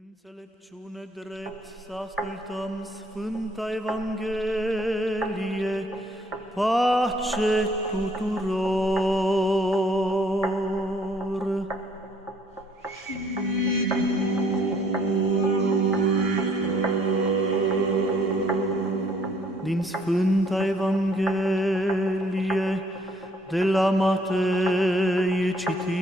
Înțelepciune drept să ascultăm Sfânta Evanghelie, pace tuturor. Din Sfânta Evanghelie de la Matei citire.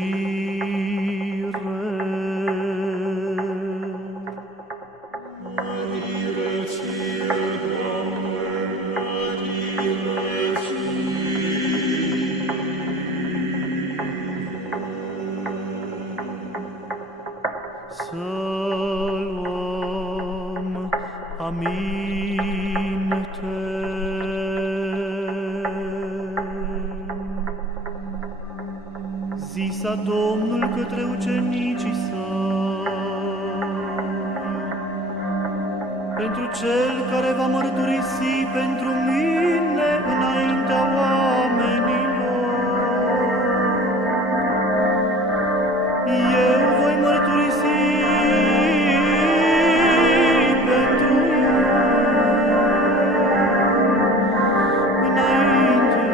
Să luăm aminte. Zisa Domnul către ucenicii Săi: pentru cel care va mărturisi pentru mine înaintea oamenilor, eu voi mărturisi pentru el înaintea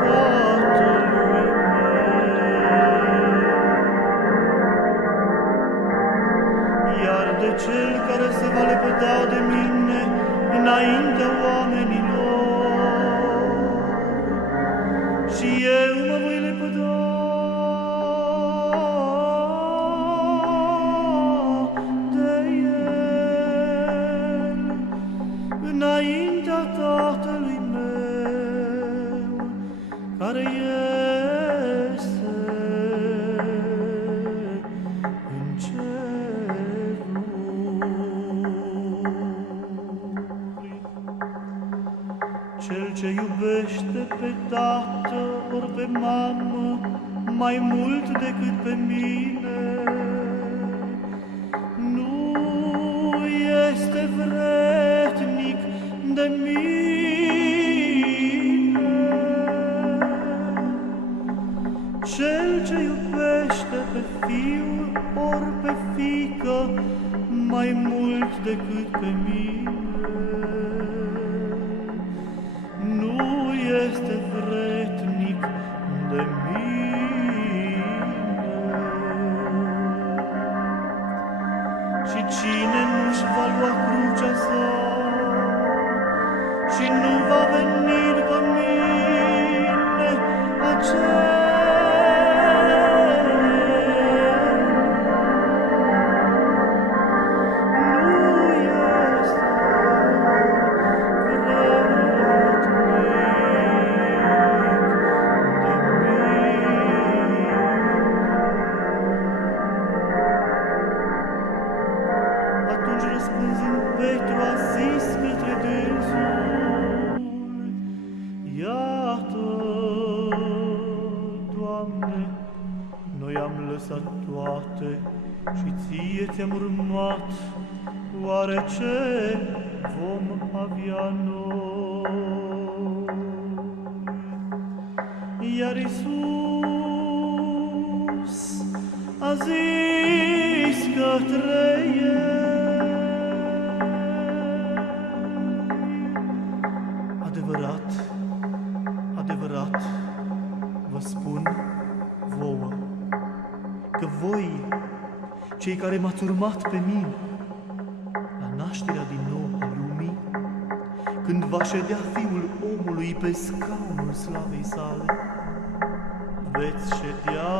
Tatălui meu. Iar de cel care se va lepăda de mine înaintea oamenilor, și eu mă voi lepăda de el înaintea Tatălui meu, care este în ceruri. Cel ce iubește pe tată ori pe mamă mai mult decât pe mine, nu este vrednic de mine. Cel ce iubește pe fiu ori pe fiică mai mult decât pe mine, nu este vrednic de mine. Și cine nu-și va lua crucea sa și nu va veni după mine, acela răspunzând, Petru a zis către dânsul: iată, Doamne, noi am lăsat toate și Ție ți-am urmat, oare ce vom avea noi? Iar Iisus a zis către el: adevărat, adevărat, vă spun vouă, că voi, cei care m-ați urmat pe mine, la nașterea din nou a lumii, când va ședea Fiul omului pe scaunul slavei sale, veți ședea